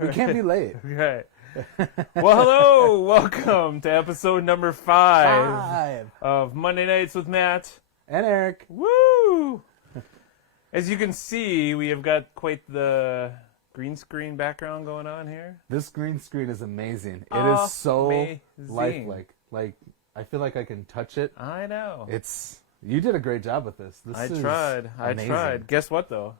We can't be late. Okay. Well, hello. Welcome to episode number 5 of Monday Nights with Matt and Eric. Woo! As you can see, we have got quite the green screen background going on here. This green screen is amazing. It is so lifelike. Like, I feel like I can touch it. I know. You did a great job with this. I tried. Guess what, though?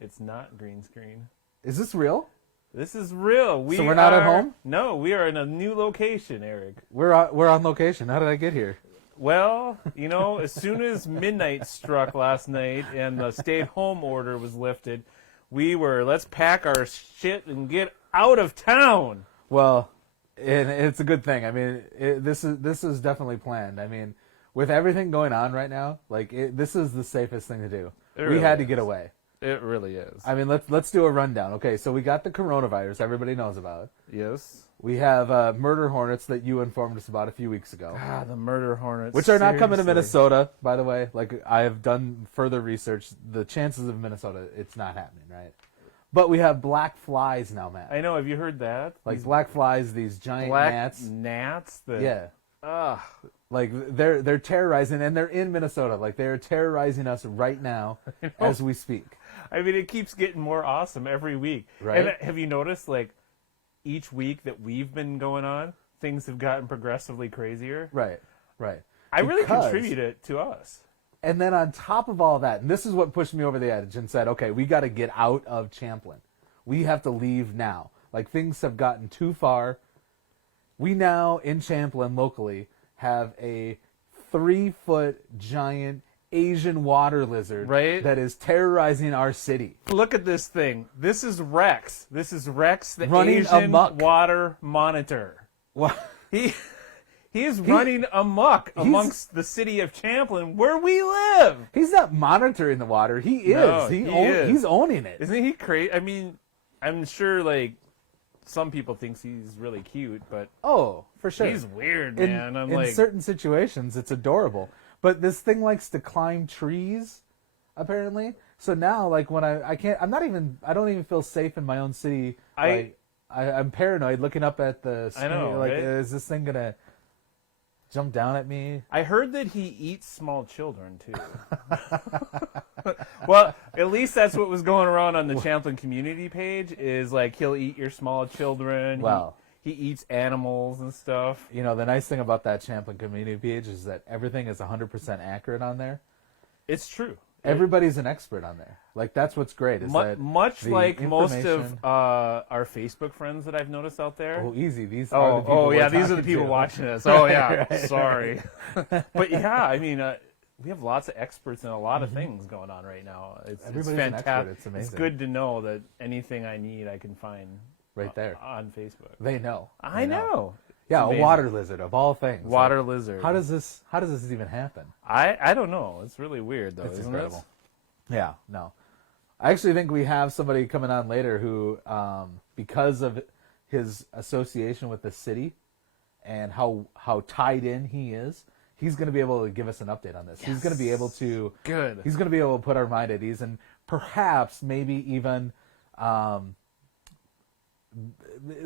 It's not green screen. Is this real? This is real. So we're not at home? No, we are in a new location, Eric. We're on location. How did I get here? Well, as soon as midnight struck last night and the stay-at-home order was lifted, let's pack our shit and get out of town. Well, and it's a good thing. I mean, this is definitely planned. I mean, with everything going on right now, this is the safest thing to do. We had to get away. It really is. I mean, let's do a rundown. Okay, so we got the coronavirus everybody knows about. Yes. We have murder hornets that you informed us about a few weeks ago. Ah, the murder hornets. Which are not coming to Minnesota, by the way. Like, I have done further research. The chances of Minnesota, it's not happening, right? But we have black flies now, Matt. I know. Have you heard that? Like black flies, these giant gnats. Gnats? Yeah. Ugh. Like, they're terrorizing, and they're in Minnesota. Like, they're terrorizing us right now as we speak. I mean, it keeps getting more awesome every week. Right. And have you noticed, each week that we've been going on, things have gotten progressively crazier? Right. I really contribute it to us. And then on top of all that, and this is what pushed me over the edge and said, okay, we got to get out of Champlin. We have to leave now. Like, things have gotten too far. We now, in Champlin, locally, have a 3-foot giant Asian water lizard that is terrorizing our city. Look at this thing. This is Rex. This is Rex, the running Asian amok. Water monitor. What? He is running amok amongst the city of Champlin, where we live. He's not monitoring the water. He is. No, he's owning it. Isn't he crazy? I mean, I'm sure, some people think he's really cute, but oh, for sure, he's weird, man. In certain situations, it's adorable. But this thing likes to climb trees, apparently. So now, when I don't even feel safe in my own city. I'm paranoid looking up at the screen. I know, right? Is this thing gonna jump down at me? I heard that he eats small children too. Well, at least that's what was going around on the Champlin community page. Is he'll eat your small children. Well. He eats animals and stuff. The nice thing about that Champlin community page is that everything is 100% accurate on there. It's true. Everybody's an expert on there. That's what's great. Much like most of our Facebook friends that I've noticed out there. Oh, easy. These are the people these are the people watching us. Oh, yeah. Right. Sorry. But, yeah, I mean, we have lots of experts in a lot of things going on right now. Everybody's it's fantastic. an expert. It's amazing. It's good to know that anything I need I can find right there on Facebook. They know. I know. Yeah, a water lizard of all things. Water lizard. How does this even happen? I don't know. It's really weird though. It's isn't incredible. It? Yeah, no. I actually think we have somebody coming on later who, because of his association with the city and how tied in he is, he's going to be able to give us an update on this. Yes. He's going to be able to. Good. He's going to be able to put our mind at ease and perhaps maybe even.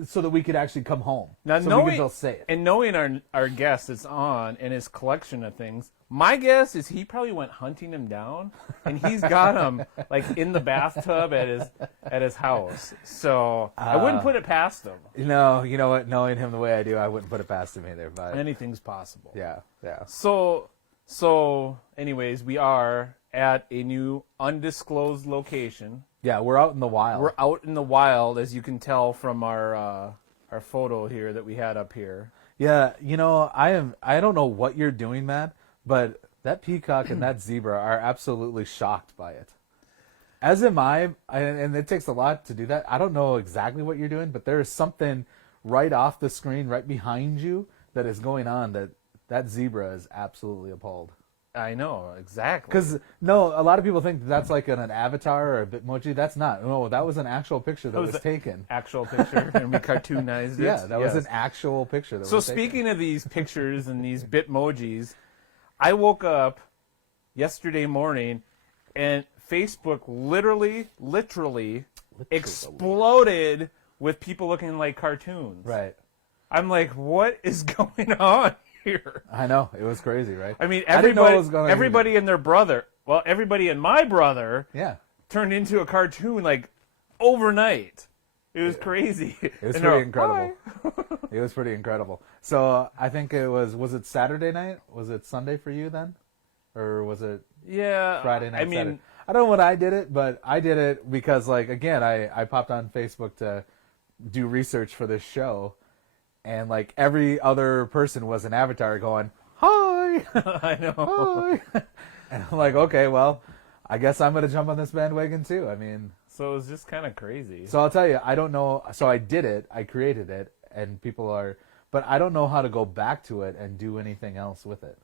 So that we could actually come home. Now, so we can feel safe. And knowing our guest is on and his collection of things, my guess is he probably went hunting him down, and he's got him in the bathtub at his house. So I wouldn't put it past him. No, you know what? Knowing him the way I do, I wouldn't put it past him either. But anything's possible. Yeah. So, anyways, we are at a new undisclosed location. Yeah, we're out in the wild. We're out in the wild, as you can tell from our photo here that we had up here. Yeah, I don't know what you're doing, Matt, but that peacock and that zebra are absolutely shocked by it. As am I, and it takes a lot to do that. I don't know exactly what you're doing, but there is something right off the screen, right behind you, that is going on that zebra is absolutely appalled. I know, exactly. Because, a lot of people think that's like an avatar or a Bitmoji. That's not. No, that was an actual picture that was taken. Actual picture, and we cartoonized it. Yeah, that was an actual picture that was taken. So speaking of these pictures and these Bitmojis, I woke up yesterday morning, and Facebook literally exploded with people looking like cartoons. Right. I'm like, what is going on here? I know. It was crazy, right? I mean, I didn't know what was going on everybody and their brother, well, everybody and my brother Yeah. turned into a cartoon like overnight. It was crazy. It was And pretty they're incredible. It was pretty incredible. So I think it was it Saturday night? Was it Sunday for you then? Or was it Yeah. Friday night? I mean, Saturday? I don't know when I did it, but I did it because, like, again, I popped on Facebook to do research for this show, and, like, every other person was an avatar going, hi! I know. Hi! And I'm like, okay, well, I guess I'm going to jump on this bandwagon too. I mean, So it was just kind of crazy. so I'll tell you, I don't know. So I did it, I created it, and people are, but I don't know how to go back to it and do anything else with it.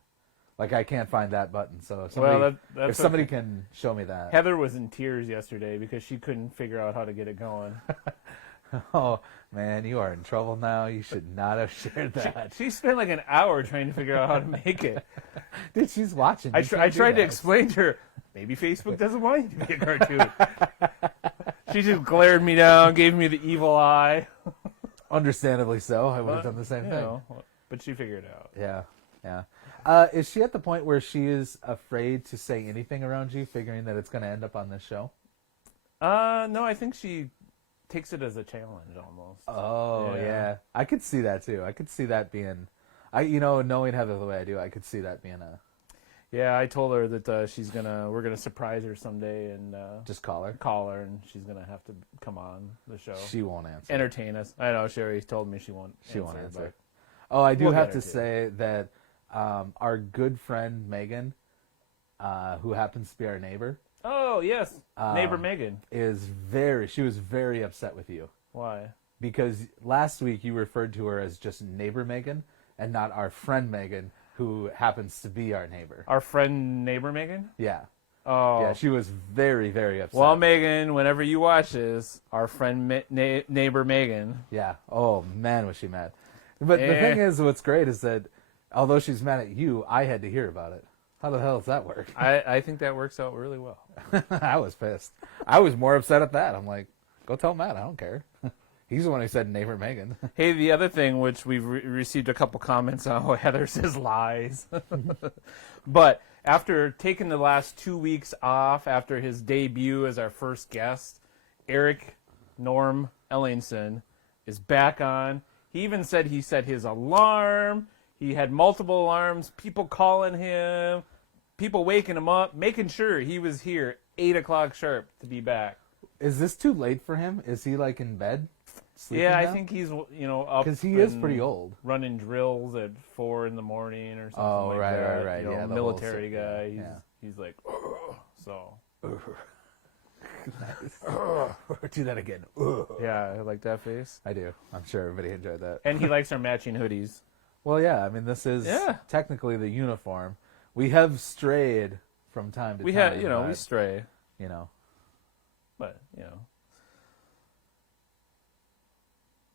Like, I can't find that button. So if somebody, that's if somebody okay. can show me that. Heather was in tears yesterday because she couldn't figure out how to get it going. Oh, man, you are in trouble now. You should not have shared that. She spent like an hour trying to figure out how to make it. Dude, she's watching. I You can't do tried to that. explain to her, maybe Facebook doesn't want you to be a cartoon. She just glared me down, gave me the evil eye. Understandably so. I would have done the same You thing. know, but she figured it out. Yeah, yeah. Is she at the point where she is afraid to say anything around you, figuring that it's going to end up on this show? No, I think she takes it as a challenge almost. Oh, Yeah. yeah. I could see that too. I could see that being, knowing Heather the way I do, I could see that being a, Yeah, I told her that we're gonna surprise her someday and just call her. call her, and she's gonna have to come on the show, She won't answer. entertain us. I know Sherry told me she won't. She won't answer. but- Oh, I do We'll have get to her to. say that our good friend Megan, who happens to be our neighbor, Oh yes, neighbor Megan. she was very upset with you Why? because last week you referred to her as just neighbor Megan and not our friend Megan, who happens to be our neighbor. Our friend neighbor Megan. Yeah. Oh. Yeah, she was very, very upset. Well, Megan, whenever you watch this, our friend neighbor Megan. Yeah. Oh, man, was she mad. But the thing is, what's great is that although she's mad at you, I had to hear about it. How the hell does that work? I think that works out really well. I was pissed. I was more upset at that. I'm like, go tell Matt. I don't care. He's the one who said neighbor Megan. Hey, the other thing, which we've received a couple comments on, Heather says lies. But after taking the last 2 weeks off after his debut as our first guest, Eric Norm Ellingson is back on. He even said he set his alarm. He had multiple alarms, people calling him, people waking him up, making sure he was here 8 o'clock sharp to be back. Is this too late for him? Is he like in bed? Sleeping Yeah, I now? think he's up Because he is and pretty old. running drills at 4 in the morning or something Oh, like right, that. right. You know, Yeah, the military whole guy. yeah. He's like, "Ugh," so Do that again. yeah, I like that face. I do. I'm sure everybody enjoyed that. And he likes our matching hoodies. Well, yeah. I mean, this is technically the uniform. We have strayed from time to We time. have, we stray, You know, but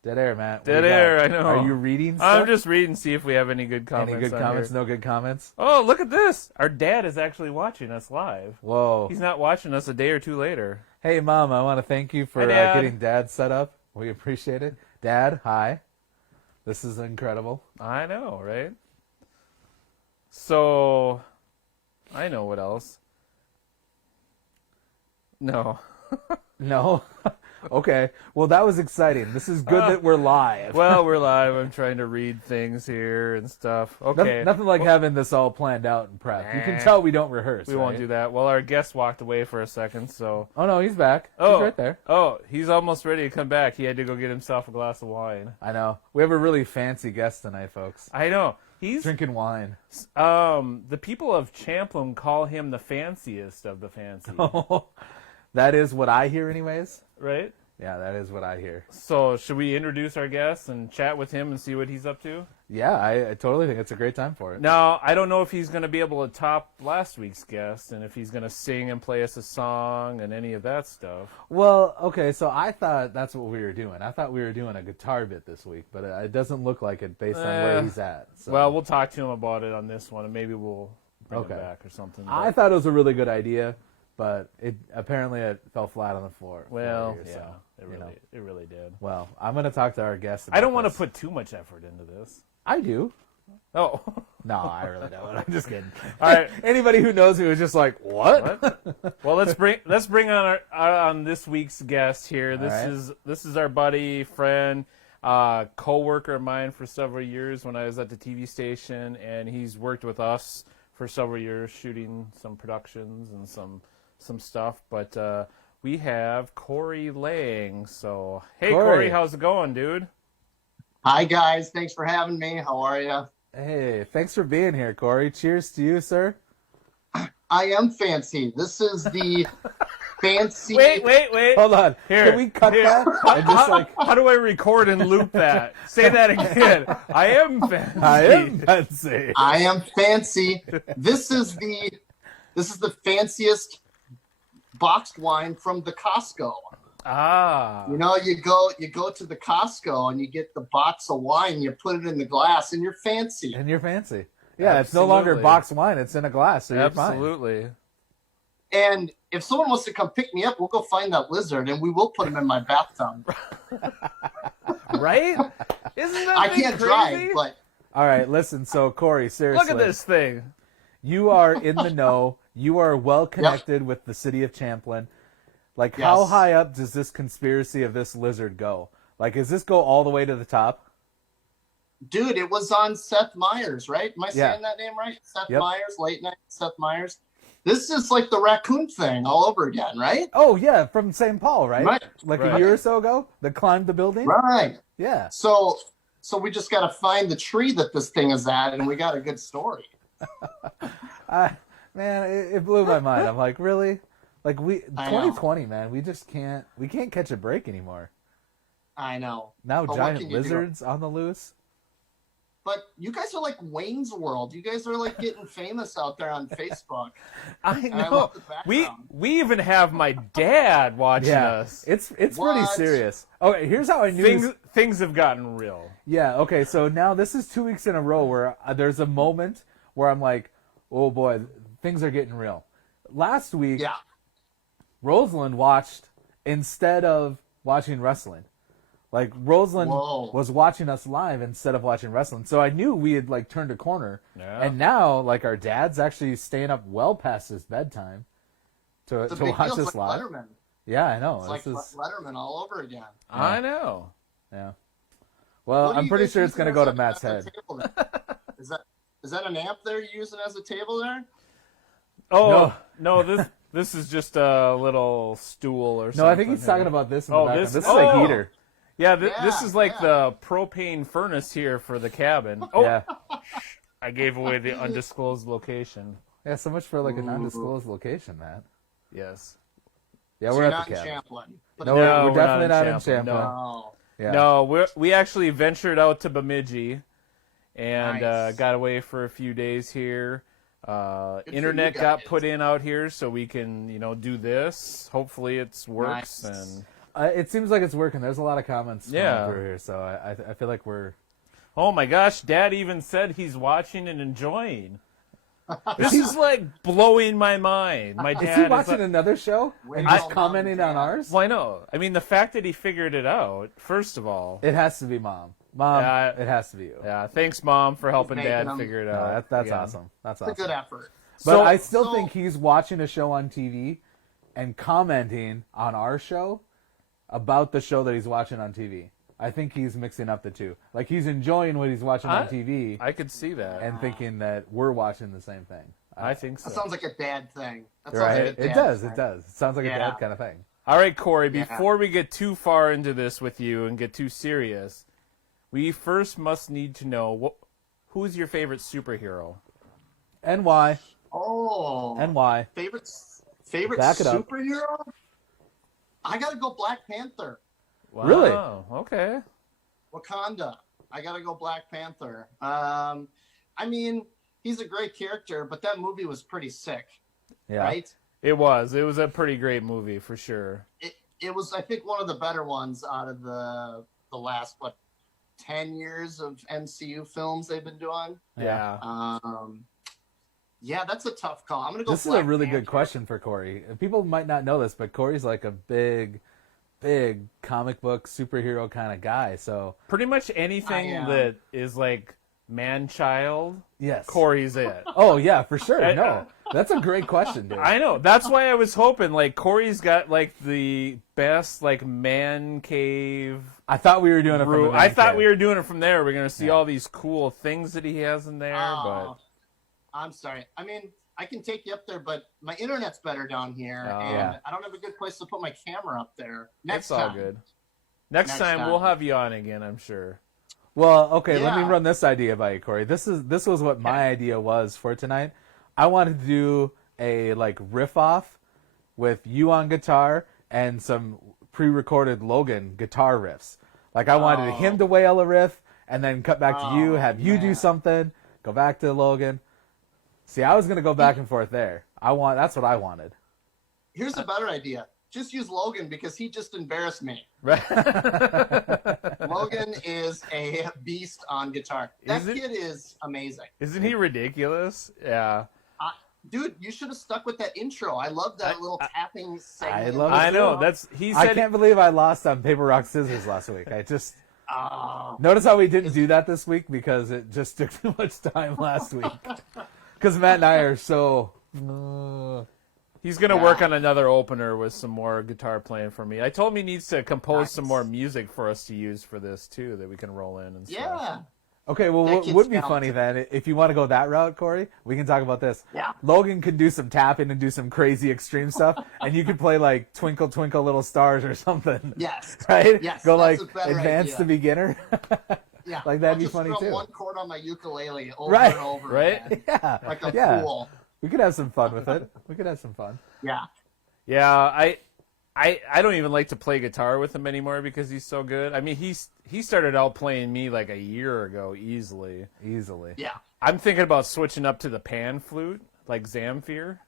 dead air, Matt. What dead do you got? air. I know. Are you reading stuff? I'm just reading, see if we have any good comments. Any good on comments? here. No good comments? Oh, look at this! Our dad is actually watching us live. Whoa. He's not watching us a day or two later. Hey, Mom, I want to thank you for Hi, Dad. getting Dad set up. We appreciate it. Dad, hi. This is incredible. I know, right? So, I know what else. No. No? Okay. Well, that was exciting. This is good that we're live. Well, we're live. I'm trying to read things here and stuff. Okay. Nothing like having this all planned out and prepped. You can Nah. tell we don't rehearse. We won't do that. Well, our guest walked away for a second, so. Oh, no, he's back. Oh, He's right there. Oh, he's almost ready to come back. He had to go get himself a glass of wine. I know. We have a really fancy guest tonight, folks. I know. He's Drinking wine. the people of Champlin call him the fanciest of the fancy, That is what I hear anyways. right? Yeah, that is what I hear. So, should we introduce our guest and chat with him and see what he's up to? Yeah, I totally think it's a great time for it. Now, I don't know if he's going to be able to top last week's guest and if he's going to sing and play us a song and any of that stuff. Well, okay, so I thought that's what we were doing. I thought we were doing a guitar bit this week, but it doesn't look like it based on where he's at. So. Well, we'll talk to him about it on this one, and maybe we'll bring him Okay. back or something. I thought it was a really good idea, but apparently it fell flat on the floor. Well, here, yeah. so. It really did. Well, I'm going to talk to our guest about I don't want to this. put too much effort into this. I do. Oh. No, I really don't. I'm just kidding. All right. Anybody who knows me was just like, what? Well, let's bring on on this week's guest here. right. This is our buddy, friend, co-worker of mine for several years when I was at the TV station, and he's worked with us for several years shooting some productions and some stuff. But we have Cory Laing. So, hey, Cory, how's it going, dude? Hi, guys. Thanks for having me. How are you? Hey, thanks for being here, Cory. Cheers to you, sir. I am fancy. This is the fancy. Wait. Hold on. Here, Can we cut that? And just How do I record and loop that? Say that again. I am fancy. I am fancy. I am fancy. This is the fanciest boxed wine from the Costco. Ah. You know, you go to the Costco and you get the box of wine, you put it in the glass, and you're fancy. And you're fancy. Yeah, it's no longer Absolutely. boxed wine. It's in a glass, so you're fine. Absolutely. And if someone wants to come pick me up, we'll go find that lizard and we will put him in my bathtub. Right? Isn't that I thing can't crazy? drive, but All right, listen. So, Cory, seriously. Look at this thing. You are in the know. You are well connected with the city of Champlin. Like, Yes. how high up does this conspiracy of this lizard go? Like, does this go all the way to the top? dude, it was on Seth Meyers, right? Am I Yeah. saying that name right? Seth Yep. Meyers, late night Seth Meyers. This is like the raccoon thing all over again, right? Oh, yeah, from St. Paul, right? Right. Like Right. a year or so ago? That climbed the building? Right. Yeah. So we just got to find the tree that this thing is at, and we got a good story. Man, it blew my mind. I'm like, really? Like, I know. 2020, man, we can't catch a break anymore. I know. Now But what giant can you do? lizards on the loose. But you guys are like Wayne's World. You guys are like getting famous out there on Facebook. I And know. I love the we background. we even have my dad watching Yeah, us. it's pretty What? serious. Okay, here's how I knew. Things have gotten real. Yeah, okay, so now this is 2 weeks in a row where there's a moment where I'm like, oh boy, things are getting real. Last week, Yeah. Rosalind watched instead of watching wrestling. Like, Rosalind Whoa. was watching us live instead of watching wrestling. So I knew we had, like, turned a corner. Yeah. And now, like, our dad's actually staying up well past his bedtime to It's a to big watch deal. this It's like live. Letterman. Yeah, I know. It's like This is, Letterman all over again. I know. yeah. Well, What are I'm you pretty guys sure it's using going to as go a- to Matt's as a head. table there? Is that an amp there you're using as a table there? Oh no, this is just a little stool or something. No, I think he's here. talking about this in Oh, the background. this- This is a oh. heater. Yeah, this is like Yeah. the propane furnace here for the cabin. Oh, Yeah. I gave away the undisclosed location. Yeah, so much for, like, an undisclosed location, Matt. Yes. Yeah, So we're you're at not the in cabin. Champlin. But No, No, we're we're definitely not not in in Champlin, Champlin. Oh. Yeah. No, we actually ventured out to Bemidji and Nice. got away for a few days here. for Internet you got guys. put in out here so we can, do this. Hopefully it works. Nice. And It seems like it's working. There's a lot of comments coming Yeah. through here, so I feel like we're... oh my gosh, Dad even said he's watching and enjoying. This is like blowing my mind. My dad Is he watching another show and Well just commenting done, on Dad. ours? Well, I know. I mean, the fact that he figured it out, first of all. It has to be Mom. Mom, Yeah, it has to be you. Yeah, thanks, Mom, for helping making Dad them- figure it No, out. that's again. awesome. That's It's a awesome. good effort. But So- I still so- think he's watching a show on TV and commenting on our show about the show that he's watching on TV. I think he's mixing up the two. Like, he's enjoying what he's watching on TV I could see that. and thinking that we're watching the same thing. I think so. That sounds like a dad thing. That sounds Right? like a dad It does. thing. It does. It sounds like a Yeah. dad kind of thing. All right, Cory, Yeah. before we get too far into this with you and get too serious, we first must need to know who's your favorite superhero? And why? Oh. And why? favorite Back it up. superhero? I gotta go Black Panther. Wow, Really? Okay. Wakanda. I gotta go Black Panther. I mean, he's a great character, but that movie was pretty sick, Yeah. right? It was a pretty great movie for sure. It was, I think, one of the better ones out of the last 10 years of MCU films they've been doing. Yeah. Yeah, that's a tough call. I'm gonna go. This is a Black really good Panther. question for Cory. People might not know this, but Cory's like a big big comic book superhero kind of guy. So Pretty much anything that is like man-child, yes, Cory's it. Oh yeah, for sure. No, that's a great question, dude. I know. That's why I was hoping, like, Cory's got, like, the best, like, man cave. I thought we were doing it from the I thought we were doing it from there. We're going to see all these cool things that he has in there, but... I'm sorry. I mean, I can take you up there, but my internet's better down here, and I don't have a good place to put my camera up there. Next time. It's all good. Next time we'll have you on again, I'm sure. Well, okay, let me run this idea by you, Cory. This was what my idea was for tonight. I wanted to do a like riff off with you on guitar and some pre-recorded Logan guitar riffs. Like I wanted him to wail a riff and then cut back to you, have you do something, go back to Logan. See, I was gonna go back and forth there. That's what I wanted. Here's a better idea. Just use Logan because he just embarrassed me. Right. Logan is a beast on guitar. That kid is amazing. Isn't he ridiculous? Yeah. Dude, you should have stuck with that intro. I love that little tapping segment. I know. He said I can't believe I lost on paper, rock, scissors last week. I just notice how we didn't do that this week because it just took too much time last week. Because Matt and I are so. He's going to work on another opener with some more guitar playing for me. I told him he needs to compose some more music for us to use for this, too, that we can roll in and stuff. Yeah. Okay, well, what would be funny then, if you want to go that route, Cory, we can talk about this. Yeah. Logan can do some tapping and do some crazy extreme stuff, and you could play, like, Twinkle, Twinkle, Little Stars or something. Yes. Right? Yes. Go, like, that's a better advanced to idea. beginner. Yeah. Like, that'd I'll be just funny, throw too. one chord on my ukulele over Right. and over Right? again. Yeah. Like a fool. We could have some fun with it. We could have some fun. Yeah. Yeah, I don't even like to play guitar with him anymore because he's so good. I mean, he started out playing me like a year ago, easily. Yeah. I'm thinking about switching up to the pan flute, like Zamfir.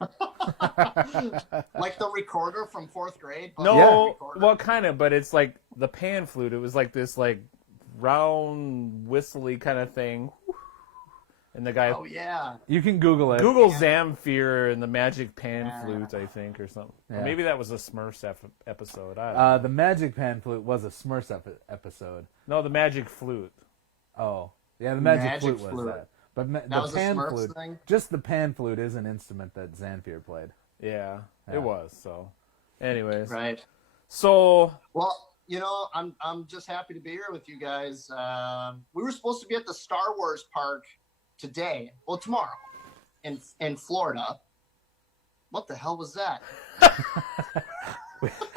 Like the recorder from 4th grade? No, well, kind of, but it's like the pan flute. It was like this like round, whistly kind of thing. And the guy... Oh, yeah. You can Google it. Google Zamfir and the Magic Pan Flute, I think, or something. Yeah. Or maybe that was a Smurfs episode. I don't know. The Magic Pan Flute was a Smurfs episode. No, the Magic Flute. Oh. Yeah, the Magic Flute was that. But the was a Pan Smurfs Flute, thing? just the Pan Flute is an instrument that Zamfir played. Yeah, it was. So, anyways. Right. So... Well, you know, I'm just happy to be here with you guys. We were supposed to be at the Star Wars park tomorrow in Florida. What the hell was that?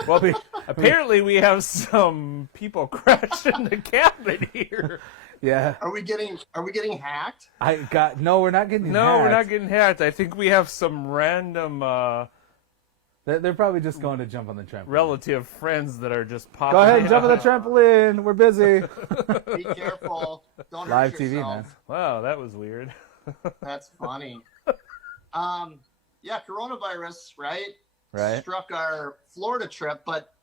Well, apparently we have some people crashing the cabinet here. Yeah. Are we getting hacked? No, we're not getting hacked. We're not getting hacked. I think we have some random They're probably just going to jump on the trampoline. relative friends that are just popping Go ahead and in. jump on the trampoline. We're busy. Be careful. Don't Live hurt TV, yourself. man. Wow, that was weird. That's funny. Yeah, coronavirus, right? Right. Struck our Florida trip, but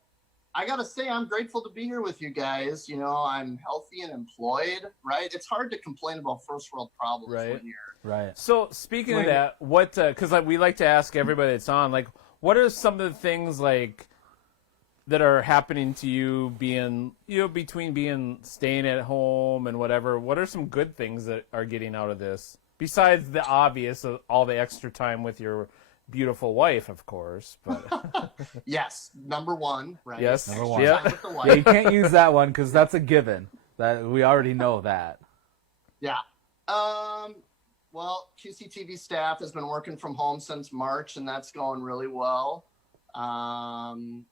I gotta say I'm grateful to be here with you guys. You know, I'm healthy and employed, right? It's hard to complain about first world problems Right. when you're Right. So speaking of that, what? Because we like to ask everybody that's on, like, what are some of the things like that are happening to you, being between being staying at home and whatever? What are some good things that are getting out of this besides the obvious of all the extra time with your beautiful wife, of course? But Yes, number one, right? yes, Number one. yeah. With the wife. Yeah, you can't use that one because that's a given. That we already know that. Yeah. Well, QCTV staff has been working from home since March, and that's going really well.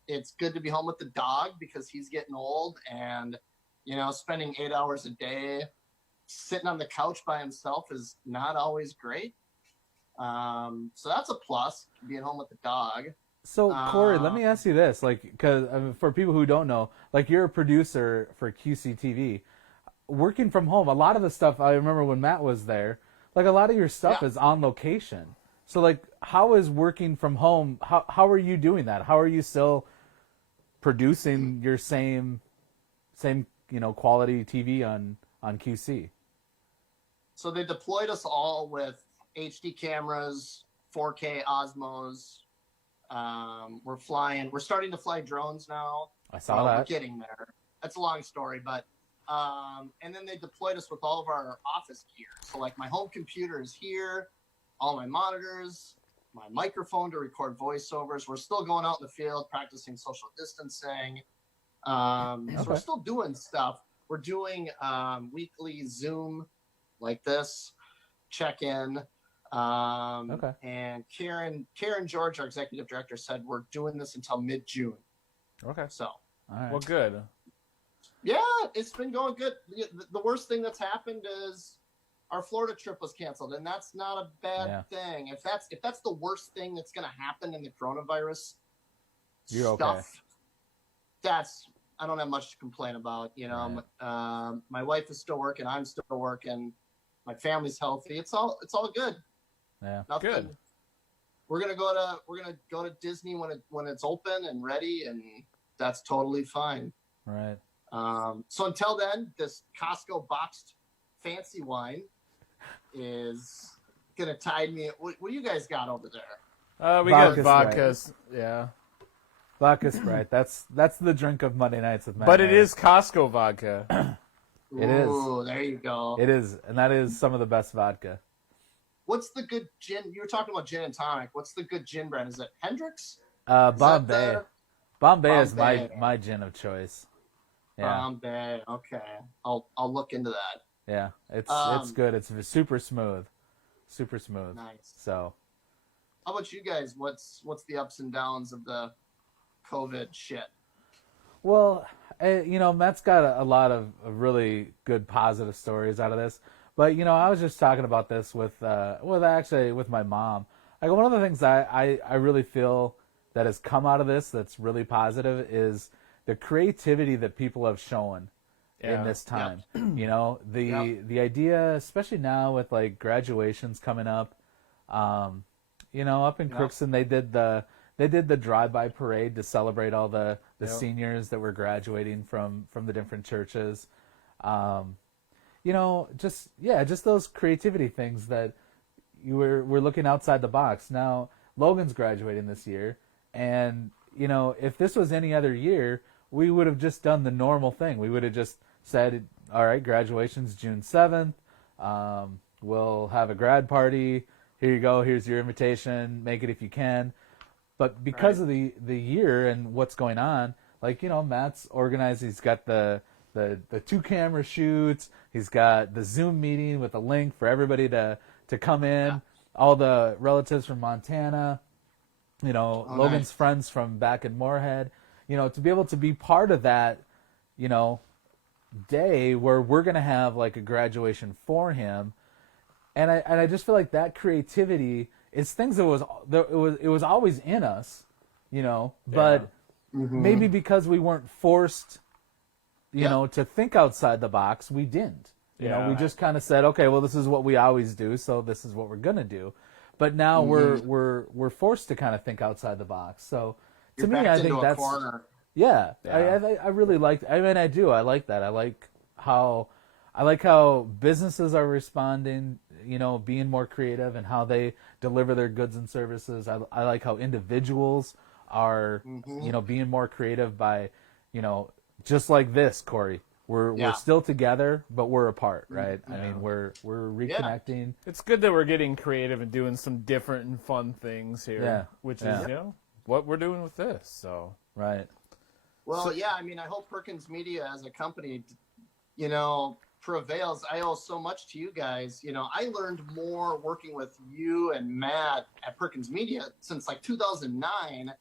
It's good to be home with the dog because he's getting old, and you know, spending 8 hours a day sitting on the couch by himself is not always great. So that's a plus, being home with the dog. So, Cory, let me ask you this, like, because for people who don't know, like, you're a producer for QCTV. Working from home, a lot of the stuff, I remember when Matt was there, like, a lot of your stuff is on location. So, like, how is working from home, how are you doing that? How are you still producing your same quality TV on QC? So they deployed us all with HD cameras, 4K Osmos. We're starting to fly drones now. I saw Well, we're that. getting there. That's a long story, but and then they deployed us with all of our office gear. So like my home computer is here, all my monitors, my microphone to record voiceovers. We're still going out in the field practicing social distancing. So we're still doing stuff. We're doing weekly Zoom like this, check in. And Karen George, our executive director, said we're doing this until mid-June. Okay. So, All right. Well, good. yeah, it's been going good. The worst thing that's happened is our Florida trip was canceled, and that's not a bad thing. If that's the worst thing that's going to happen in the coronavirus You're stuff, that's I don't have much to complain about. You know, my wife is still working, I'm still working, my family's healthy. It's all good. Yeah, nothing. Good. We're gonna go to Disney when it's open and ready, and that's totally fine. right. So until then, this Costco boxed fancy wine is gonna tide me. What do you guys got over there? We got Vodka vodkas. Yeah. Vodka Sprite. That's the drink of Monday nights with Matt. But it is Costco vodka. It is. Ooh, there you go. It is, and that is some of the best vodka. What's the good gin? You were talking about gin and tonic. What's the good gin brand? Is it Hendrix? Bombay. Bombay is Bombay. my gin of choice. Yeah, Bombay. Okay, I'll look into that. yeah. It's good. It's super smooth, super smooth. Nice. So, How about you guys? What's the ups and downs of the COVID shit? well, Matt's got a lot of really good positive stories out of this. But I was just talking about this with my mom. Like, one of the things I really feel that has come out of this that's really positive is the creativity that people have shown in this time. The idea, especially now with like graduations coming up, up in Crookston they did the drive-by parade to celebrate all the seniors that were graduating from the different churches. Just those creativity things that we're looking outside the box. Now, Logan's graduating this year, and if this was any other year, we would have just done the normal thing. We would have just said, all right, graduation's June 7th. We'll have a grad party. Here you go. Here's your invitation. Make it if you can. But because of the year and what's going on, like, Matt's organized. He's got the 2-camera shoots. He's got the Zoom meeting with a link for everybody to come in. Yeah. All the relatives from Montana, Logan's friends from back in Moorhead, to be able to be part of that, day where we're going to have like a graduation for him. And I just feel like that creativity is things that it was always in us, but maybe because we weren't forced to think outside the box, we didn't. We just kind of said, okay, well, this is what we always do, so this is what we're gonna do. But now we're forced to kind of think outside the box. So to me, I think that's I really like. I mean, I do. I like that. I like how businesses are responding. Being more creative and how they deliver their goods and services. I like how individuals are, being more creative by, just like this, Cory. We're still together, but we're apart, right? Yeah. I mean, we're reconnecting. Yeah. It's good that we're getting creative and doing some different and fun things here, which is what we're doing with this. So right. Well, I mean, I hope Perkins Media as a company, prevails. I owe so much to you guys. I learned more working with you and Matt at Perkins Media since like 2009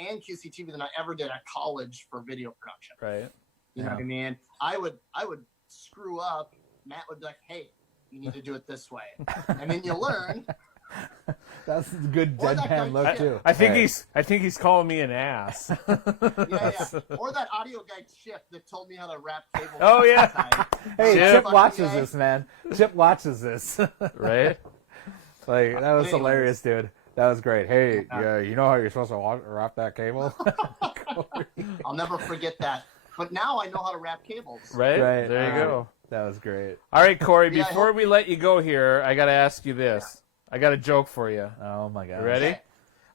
and QCTV than I ever did at college for video production. Right. You know what I mean? I would screw up. Matt would be like, "Hey, you need to do it this way," and then you learn. That's a good deadpan look too. I think he's calling me an ass. Yeah. Or that audio guy Chip that told me how to wrap cables. Oh yeah. Hey, Chip watches this, man. Chip watches this. Right? Like, that was hilarious, dude. That was great. Hey, you know how you're supposed to wrap that cable? I'll never forget that. But now I know how to wrap cables. Right? There you go. That was great. All right, Cory, before we let you go here, I got to ask you this. Yeah. I got a joke for you. Oh, my God. You ready? Okay.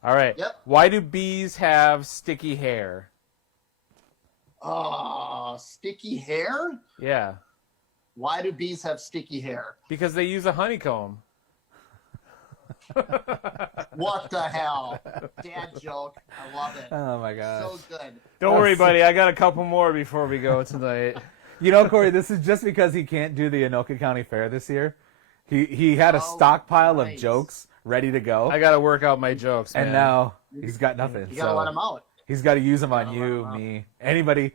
All right. Yep. Why do bees have sticky hair? Sticky hair? Yeah, Why do bees have sticky hair? because they use a honeycomb. What the hell? Dad joke. I love it. Oh my gosh. So good. Don't worry, buddy. I got a couple more before we go tonight. You know, Corey, this is just because he can't do the Anoka County Fair this year. He had a stockpile of jokes ready to go, I got to work out my jokes, man. and now he's got nothing. You gotta let him out. He's got to use them on you, me, anybody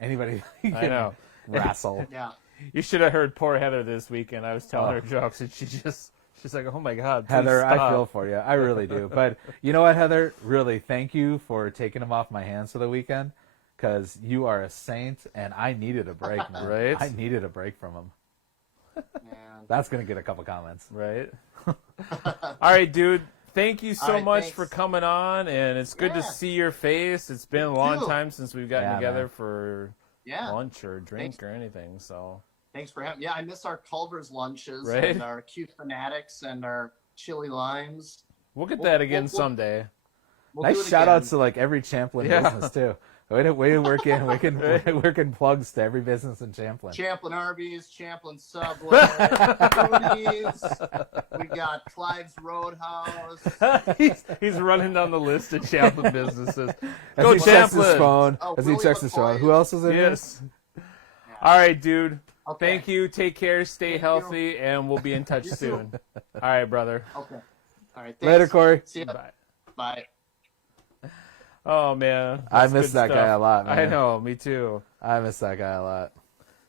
he I can know. wrestle. Yeah. You should have heard poor Heather this weekend. I was telling her jokes, and she's like, "Oh my God, please Heather, stop." I feel for you. I really do. But you know what, Heather? Really, thank you for taking them off my hands for the weekend, because you are a saint, and I needed a break, man. Right? I needed a break from him. Man. That's going to get a couple comments. Right? All right, dude. Thank you so All right, much thanks. for coming on, and it's good to Yeah. see your face. It's been a long too. time since we've gotten Yeah, together man. for Yeah. lunch or drink Thanks. or anything. So Thanks for having. Yeah, I miss our Culver's lunches Right? and our cute fanatics and our chili limes. we'll get We'll- that again we'll- someday. We'll do Nice it shout again. outs to like every Champlin Yeah. business too. Way to work in working plugs to every business in Champlin. Champlin Arby's, Champlin Subway, Rudy's. We got Clive's Roadhouse. he's running down the list of Champlin businesses. As Go he checks his Champlin! phone. Oh, As he Willie checks his phone. McCoy. Who else is in Yes. All right, dude. Okay. Thank you. Take care. Stay Thank healthy, and we'll be in touch You too. soon. All right, brother. Okay. All right. here? Later, Thanks. Corey. See ya. Bye. Bye. Oh man, I that's miss good that guy stuff. a lot, man. I know, me too. I miss that guy a lot.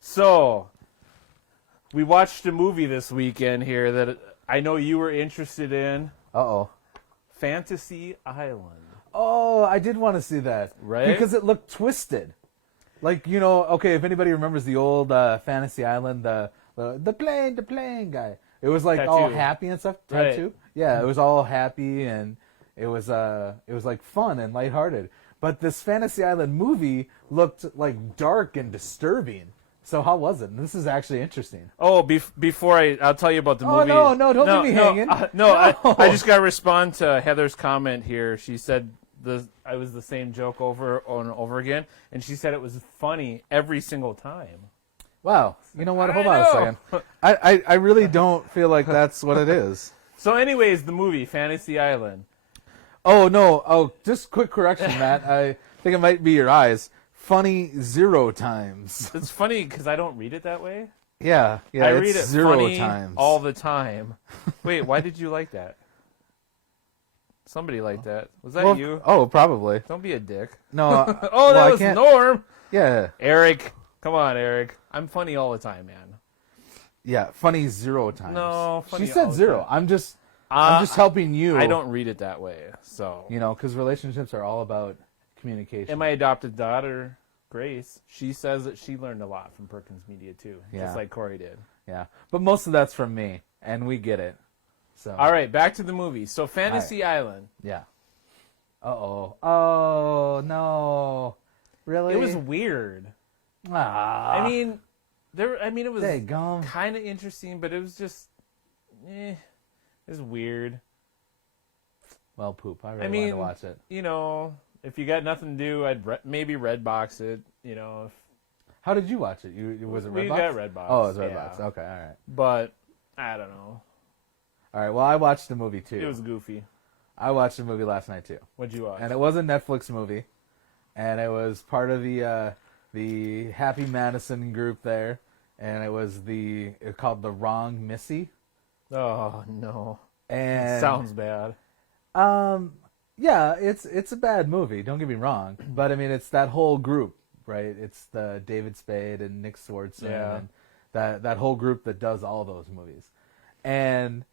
So, we watched a movie this weekend here that I know you were interested in, Uh-oh. Fantasy Island. Oh, I did want to see that. Right? Because it looked twisted. Like, you know, okay, if anybody remembers the old Fantasy Island, the plane guy. It was like all Tattoo. happy and stuff. Right. Tattoo. Yeah, it was all happy and it was like fun and lighthearted. But this Fantasy Island movie looked like dark and disturbing. So how was it? This is actually interesting. Oh, before I'll tell you about the Oh, movie. no, don't leave me hanging. No, No. I just got to respond to Heather's comment here. She said I was the same joke over and over again, and she said it was funny every single time. Wow. You know what? Hold I on a know. second. I really don't feel like that's what it is. So, anyways, the movie Fantasy Island. Oh, no. Oh, just quick correction, Matt. I think it might be your eyes. Funny 0 times. It's funny because I don't read it that way. Yeah, I it's read it 0 funny times. all the time. Wait, why did you like that? Somebody liked that. Was that Well, you? Oh, probably. Don't be a dick. No. Oh, that well, I was can't- Norm. Yeah, Eric, come on, Eric. I'm funny all the time, man. yeah. Funny 0 times. No, funny she all said the 0. time. I'm just helping you. I don't read it that way. So, You know, because relationships are all about communication. and my adopted daughter, Grace, she says that she learned a lot from Perkins Media too, Yeah. just like Corey did. Yeah, but most of that's from me, and we get it. So. All right, back to the movie. So, Fantasy Island. Yeah. Uh-oh. Oh, no. Really? It was weird. Ah. I mean, it was gum. kind of interesting, but it was just, it was weird. Well, poop. I really I wanted mean, to watch it. You know, if you got nothing to do, I'd maybe Redbox it. You know, How did you watch it? Was it Redbox? we got Redbox. Oh, it was yeah. Redbox. Okay, all right. But I don't know. All right, well, I watched the movie, too. It was goofy. I watched the movie last night, too. What'd you watch? And it was a Netflix movie. And it was part of the Happy Madison group there. And it was called The Wrong Missy. Oh no, And it sounds bad. yeah, it's a bad movie, don't get me wrong. But, I mean, it's that whole group, right? It's the David Spade and Nick Swardson Yeah. and that whole group that does all those movies. And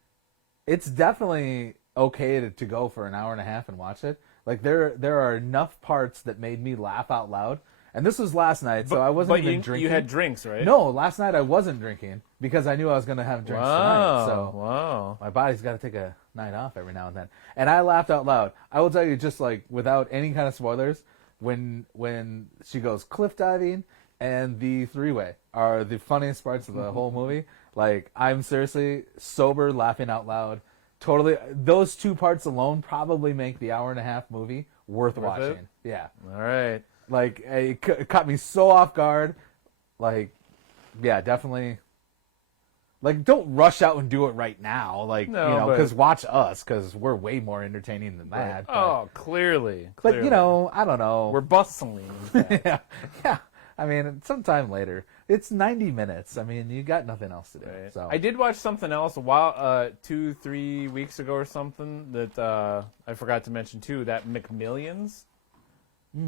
it's definitely okay to go for an hour and a half and watch it. Like, there are enough parts that made me laugh out loud. And this was last night, so I wasn't even drinking. You had drinks, right? No, last night I wasn't drinking because I knew I was going to have drinks tonight. So Wow. my body's got to take a night off every now and then. And I laughed out loud. I will tell you, just like without any kind of spoilers, when she goes cliff diving and the three-way are the funniest parts of the whole movie. Like, I'm seriously sober, laughing out loud. Totally, those 2 parts alone probably make the hour and a half movie worth watching. it? Yeah. All right. Like, it caught me so off guard. Like, yeah, definitely. Like, don't rush out and do it right now. Like, No, you know, but- because watch us, because we're way more entertaining than that. But, Oh, clearly. but you know, I don't know. We're bustling. yeah, yeah. I mean, sometime later. It's 90 minutes. I mean, you got nothing else to do. Right. So I did watch something else a while, 2-3 weeks ago or something that I forgot to mention too. That McMillions.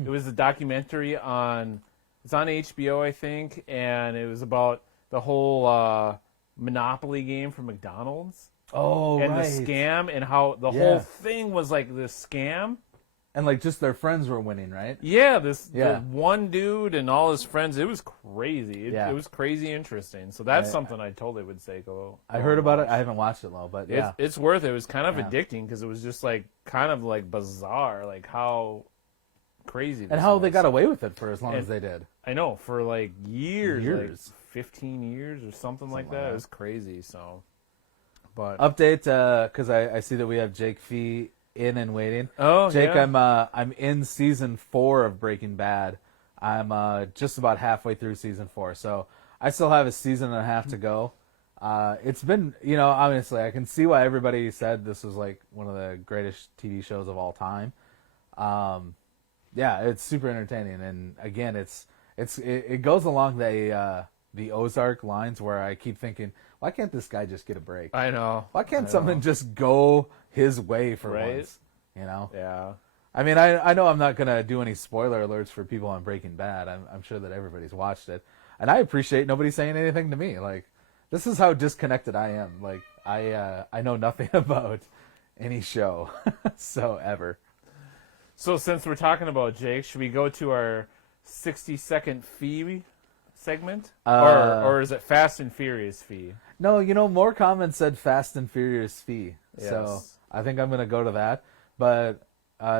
It was a documentary on. It's on HBO, I think, and it was about the whole Monopoly game for McDonald's Oh, and right. the scam and how the Yeah. whole thing was like this scam. And like just their friends were winning, right? Yeah, Yeah. the one dude and all his friends. It was crazy. Yeah. It was crazy interesting. So that's I- something I totally would say go. I go heard and about it. watch. I haven't watched it though, but yeah. It's worth it. It was kind of Yeah. addicting because it was just like kind of like bizarre, like how crazy. And this how they was. got away with it for as long And- as they did. I know for like years, like Years. 15 years or something like like that. that. It was crazy. So, but Update, because I see that we have Jake Fee in and waiting. oh Jake, yeah. I'm in season 4 of Breaking Bad. I'm just about halfway through season 4, so I still have a season and a half to go. It's been, you know, honestly, I can see why everybody said this was like one of the greatest TV shows of all time. Yeah, it's super entertaining, and again, it goes along the Ozark lines where I keep thinking, why can't this guy just get a break? I know. Why can't I something know. just go his way for Right? once? You know? Yeah. I mean, I know I'm not going to do any spoiler alerts for people on Breaking Bad. I'm sure that everybody's watched it. And I appreciate nobody saying anything to me. Like, this is how disconnected I am. Like, I know nothing about any show. So, ever. So since we're talking about Jake, should we go to our 60-second fee segment, or is it Fast and Furious fee? No, you know, more comments said Fast and Furious Fee. So, Yes. I think I'm going to go to that. But,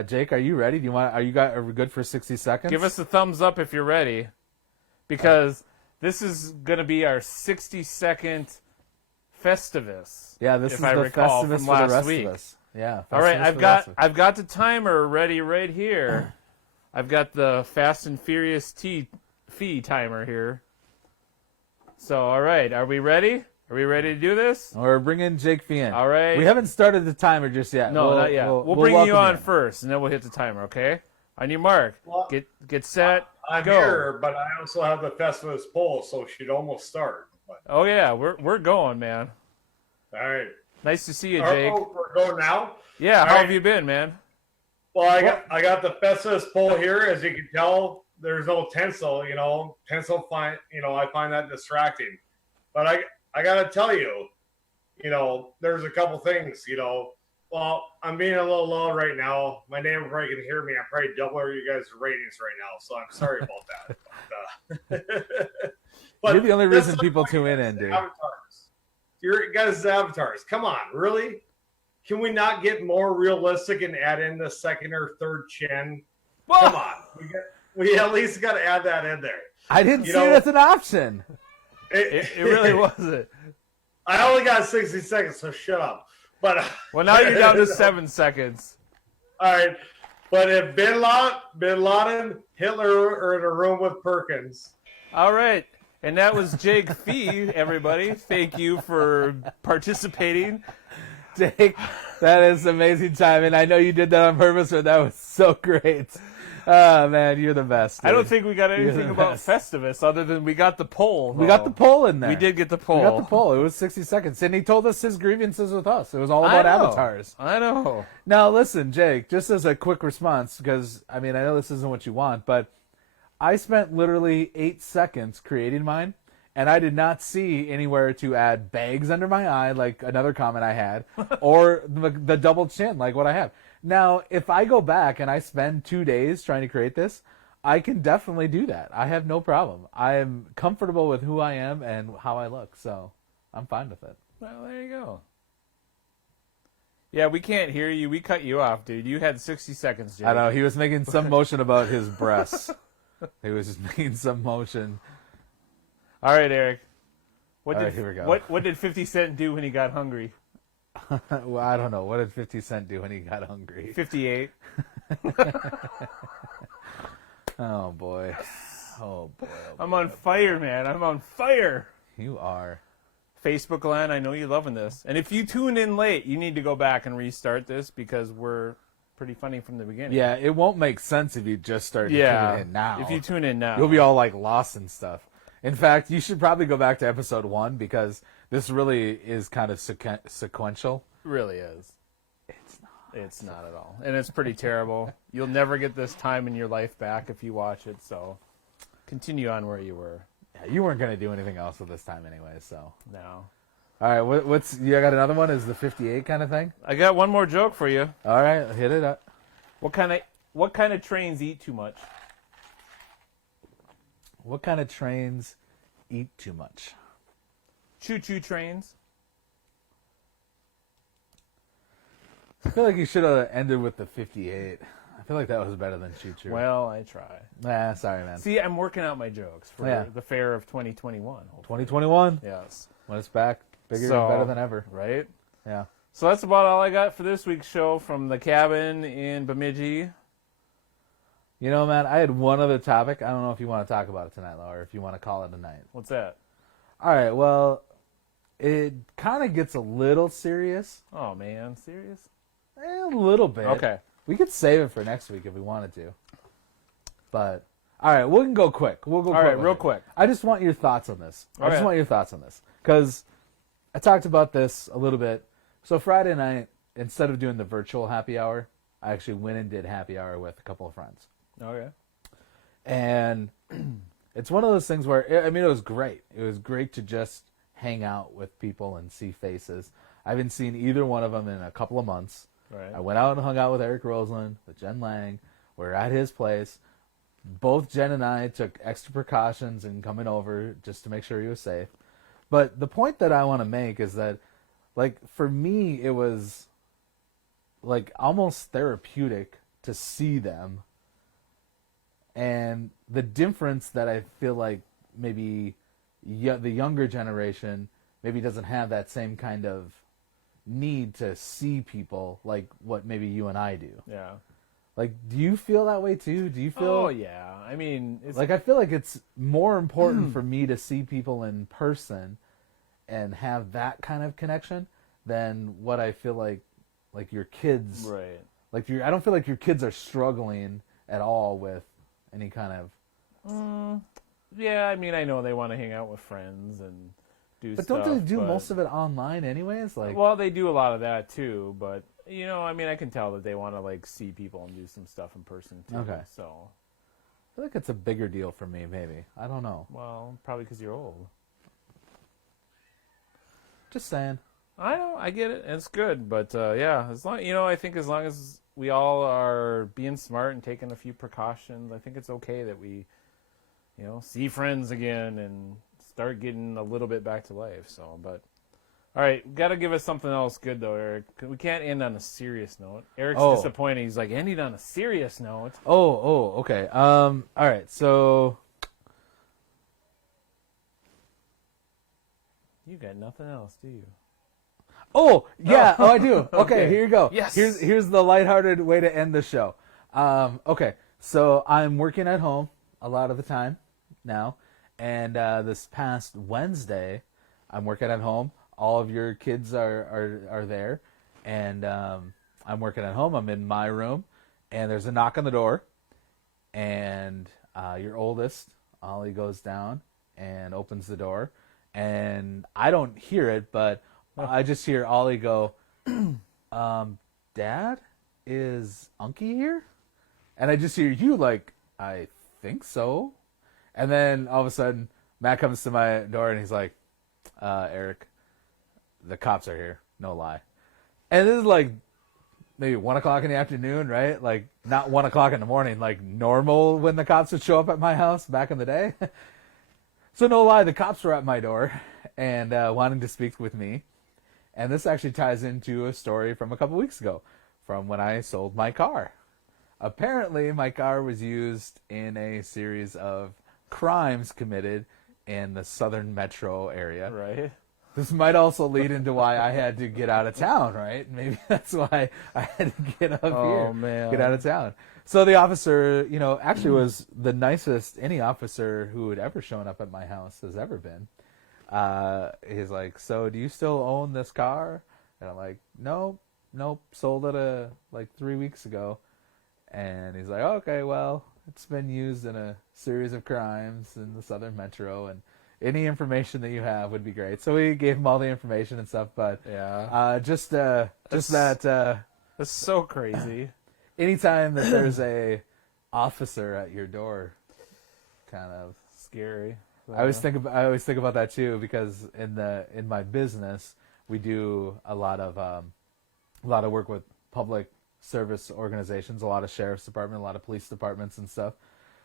Jake, are you ready? Are we good for 60 seconds? Give us a thumbs up if you're ready, because this is going to be our 60-second Festivus. Yeah, this if is I the recall, Festivus from for the last rest week. of us. Yeah. All right, Festivus for the rest of us. I've got the timer ready right here. I've got the Fast and Furious fee timer here. So, all right, are we ready? Are we ready to do this? We're bringing Jake Fee in. All right. We haven't started the timer just yet. No, not yet. We'll bring you welcome on first, and then we'll hit the timer. Okay? On your mark, Well, get set, I'm go. here, but I also have the Festivus poll, so she'd almost start. But, Oh yeah, we're going, man. all right. Nice to see you, Jake. Oh, we're going now. Yeah, all how right. have you been, man? Well, I got the Festivus poll here. As you can tell, there's no tinsel. You know, tinsel I find that distracting. But I got to tell you, there's a couple things. Well, I'm being a little low right now. My neighbor probably can hear me. I'm probably doubling you guys' ratings right now, so I'm sorry about that. But You're the only that's reason the people point. tune in, dude. Avatars. Your guys' avatars. Come on, really? Can we not get more realistic and add in the second or third chin? Come on. We at least got to add that in there. I didn't You see know- it as an option. It really wasn't. I only got 60 seconds, so shut up. But Well, now you're down to 7 seconds. all right. But if Bin Laden, Hitler are in a room with Perkins. All right. And that was Jake Fee, everybody. Thank you for participating. Jake, that is amazing time, and I know you did that on purpose, but that was so great. Oh, man, you're the best. I don't dude. think we got You're anything the about best. Festivus other than we got the poll. We got the poll in there. We did get the poll. We got the poll. It was 60 seconds, and he told us his grievances with us. It was all about I know. avatars. I know. Now, listen, Jake, just as a quick response, because, I mean, I know this isn't what you want, but I spent literally 8 seconds creating mine, and I did not see anywhere to add bags under my eye, like another comment I had, or the double chin, like what I have. Now, if I go back and I spend 2 days trying to create this, I can definitely do that. I have no problem. I am comfortable with who I am and how I look, so I'm fine with it. Well, there you go. Yeah, we can't hear you. We cut you off, dude. You had 60 seconds, Jake. I know, he was making some motion about his breasts. He was just making some motion. All right, Eric. What All did right, here we go. What did 50 Cent do when he got hungry? Well, I don't know. What did 50 Cent do when he got hungry? 58. Oh boy. Oh boy. I'm on fire, man. I'm on fire. You are. Facebook land, I know you're loving this. And if you tuned in late, you need to go back and restart this because we're pretty funny from the beginning. Yeah, it won't make sense if you just start tuning in now. If you tune in now. You'll be all like lost and stuff. In fact, you should probably go back to episode 1 because this really is kind of sequential. It really is. It's not. It's not at all. And it's pretty terrible. You'll never get this time in your life back if you watch it, so continue on where you were. Yeah, you weren't going to do anything else with this time anyway, so. No. All right, what's you got another one? Is the 58 kind of thing? I got one more joke for you. All right, hit it up. What kind of trains eat too much? What kind of trains eat too much? Choo-choo trains. I feel like you should have ended with the 58. I feel like that was better than choo choo. Well, I try. Nah, sorry, man. See, I'm working out my jokes for the fair of 2021. Hopefully. 2021. Yes. When it's back, bigger and better than ever. Right? Yeah. So that's about all I got for this week's show from the cabin in Bemidji. You know, man, I had one other topic. I don't know if you want to talk about it tonight, or if you want to call it a night. What's that? All right, well, it kind of gets a little serious. Oh, man. Serious? A little bit. Okay. We could save it for next week if we wanted to. But, all right, we can go quick. We'll go All right, with real it. quick. I just want your thoughts on this. I just Okay. want your thoughts on this. Because I talked about this a little bit. So Friday night, instead of doing the virtual happy hour, I actually went and did happy hour with a couple of friends. Okay. And it's one of those things where, I mean, it was great. It was great to just hang out with people and see faces. I haven't seen either one of them in a couple of months. Right. I went out and hung out with Eric Roseland, with Jen Lang. We're at his place. Both Jen and I took extra precautions in coming over just to make sure he was safe. But the point that I want to make is that, like, for me, it was, like, almost therapeutic to see them. And the difference that I feel like maybe the younger generation maybe doesn't have that same kind of need to see people like what maybe you and I do. Yeah. Like, do you feel that way too? Do you feel? Oh, yeah. I mean, it's Like, I feel like it's more important for me to see people in person and have that kind of connection than what I feel like your kids. right. Like, I don't feel like your kids are struggling at all with any kind of. Yeah, I mean, I know they want to hang out with friends and do But stuff. don't they do but- most of it online anyways? Like, Well, they do a lot of that too, but you know, I mean, I can tell that they want to like see people and do some stuff in person too. Okay. So, I feel like it's a bigger deal for me. Maybe I don't know. well, probably because you're old. Just saying. I know, I get it. It's good, but yeah, as long I think as long as we all are being smart and taking a few precautions, I think it's okay that we, see friends again and start getting a little bit back to life. So, but all right, got to give us something else good though, Eric. We can't end on a serious note. Eric's disappointed. He's like, ending on a serious note. Oh, okay. All right. So You got nothing else, do you? Oh, yeah. Oh, I do. Okay, here you go. Yes. Here's the lighthearted way to end the show. Okay, so I'm working at home a lot of the time now, and this past Wednesday, I'm working at home. All of your kids are there, and I'm working at home. I'm in my room, and there's a knock on the door, and your oldest, Ollie, goes down and opens the door, and I don't hear it, but I just hear Ollie go, Dad, is Unky here? And I just hear you like, I think so. And then all of a sudden, Matt comes to my door and he's like, Eric, the cops are here. No lie. And this is like maybe 1 o'clock in the afternoon, right? Like not 1 o'clock in the morning, like normal when the cops would show up at my house back in the day. So no lie, the cops were at my door and wanting to speak with me. And this actually ties into a story from a couple weeks ago, from when I sold my car. Apparently, my car was used in a series of crimes committed in the southern metro area. Right. This might also lead into why I had to get out of town, right? Maybe that's why I had to get up here, man. get out of town. So the officer, actually was the nicest any officer who had ever shown up at my house has ever been. He's like, "So do you still own this car?" And I'm like, "Nope, sold it like 3 weeks ago." And he's like, "Okay, well, it's been used in a series of crimes in the Southern Metro, and any information that you have would be great." So we gave him all the information and stuff, but just that That's so crazy. anytime that there's a officer at your door, kind of Scary. I always think about that too, because in my business we do a lot of work with public service organizations, a lot of sheriff's department, a lot of police departments and stuff.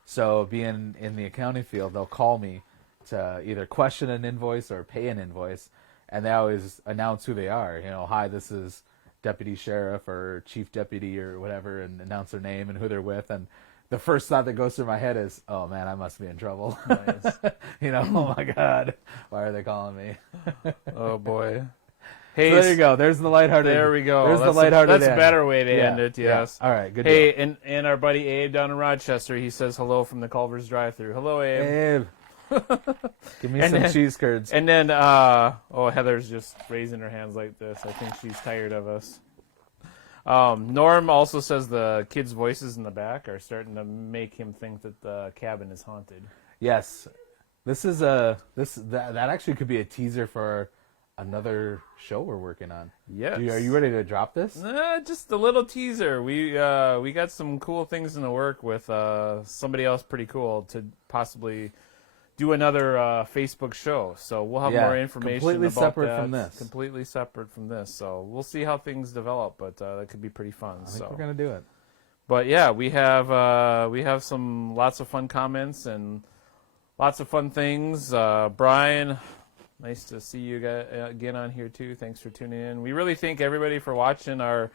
So being in the accounting field, they'll call me to either question an invoice or pay an invoice, and they always announce who they are. Hi, this is deputy sheriff or chief deputy or whatever, and announce their name and who they're with. And the first thought that goes through my head is, "Oh man, I must be in trouble." Nice. Oh my God, why are they calling me? Oh boy. Hey, So there you go. There's the lighthearted. There we go. There's That's the lighthearted. That's a end. better way to end it. Yes. Yeah. All right. Good. Hey, deal. and our buddy Abe down in Rochester, he says hello from the Culver's drive-thru. Hello, Abe. Give me some cheese curds. And then, Heather's just raising her hands like this. I think she's tired of us. Norm also says the kids' voices in the back are starting to make him think that the cabin is haunted. Yes, that actually could be a teaser for another show we're working on. Yes. Are you ready to drop this? Just a little teaser. We got some cool things in the work with somebody else pretty cool to possibly do another Facebook show. So we'll have more information completely about separate that. from this. Completely separate from this. So we'll see how things develop, but that could be pretty fun. I think we're gonna do it. But yeah, we have lots of fun comments and lots of fun things. Brian, nice to see you again on here too. Thanks for tuning in. We really thank everybody for watching our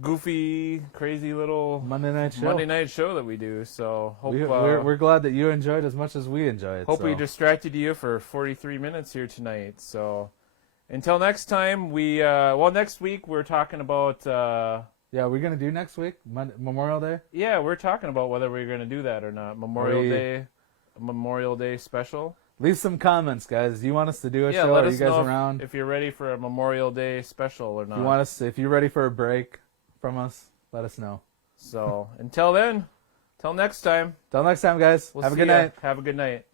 goofy, crazy little Monday night show that we do. So hope we're glad that you enjoyed as much as we enjoyed. Hope we distracted you for 43 minutes here tonight. So until next time, next week we're talking about. We're gonna do next week Memorial Day. Yeah, we're talking about whether we're gonna do that or not. Memorial Day special. Leave some comments, guys. Do you want us to do a show? Let Are us you guys know around? if you're ready for a Memorial Day special or not. If you're ready for a break from us, let us know. So until then, till next time. Till next time, guys. We'll Have a see good ya. night. Have a good night.